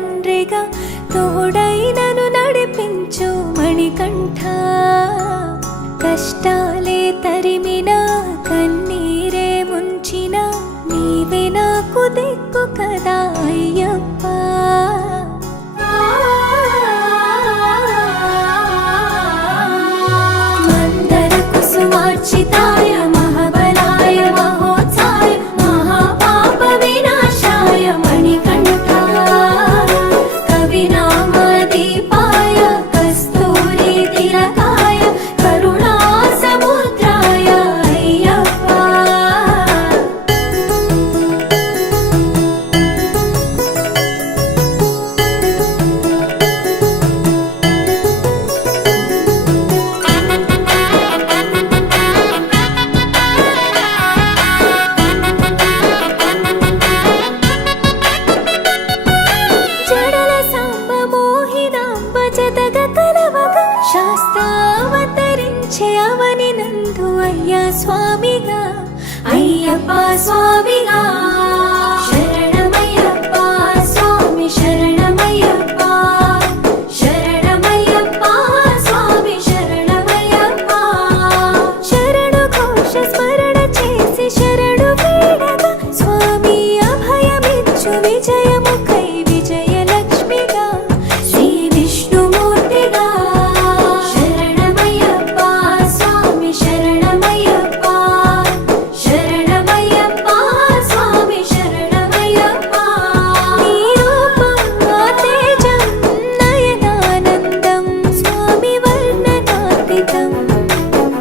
తండ్రిగా తోడైనను నడిపించు మణికంఠ. కష్టాలే తరిమిన కన్నీరే ముంచిన నీవే నాకు దిక్కు కదా అయ్యప్ప. మందర కుసుమార్చితాయ మహాబలాయ మహోత్సాయ మహాపాప వినాశాయ మణికంఠ. కవినామదీపాయ కస్తూరి తిలకాయ కరుణా సముద్రాయ అయ్యప్ప. జడల సాంబ మోహినాంబ జతగ కలవగ శాస్త్రావతరించే అవని నందు అయ్యా స్వామిగా అయ్యప్ప స్వామిగా. శరణమయ్యప్ప స్వామి శరణమయ్యప్ప శరణమయ్యప్ప స్వామి శరణమయ్యప్ప. శరణు ఘోష స్మరణ చేసి శరణు వేడగా స్వామి అభయమిచ్చు విజయముఖై విజయలక్ష్మిగా శ్రీ విష్ణుమూర్తిగా. శరణమయ్యప్ప స్వామి శరణమయ్యప్ప శరణమయ్యప్ప స్వామి శరణమయ్యప్ప. నీ రూపం తేజం నయనానందం స్వామి వర్ణనాతీతం.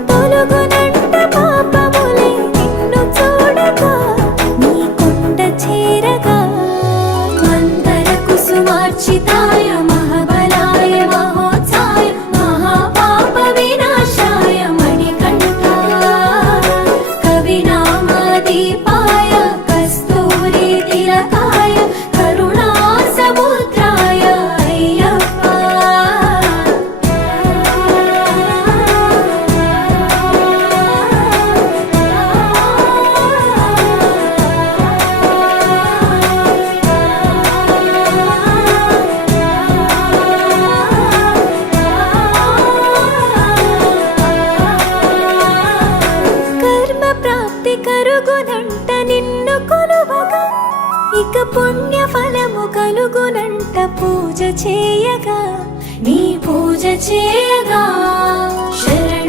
తొలగునంట పాపములై నిన్ను చూడగా నీ కొండ చేరగా. మందర కుసుమార్చితాయ మహాబలాయ మహోత్సాయ మహాపాప వినాశాయ మణికంఠ. కవినామదీపాయ కస్తూరి తిలకాయ కరుణా సముద్రాయ అయ్యప్ప. కర్మ ప్రాప్తి కరుగునంట నిన్ను కొలువగా ఇక పుణ్య ఫలము కలుగునంట పూజ చేయగా నీ పూజ చేయగా. శరణ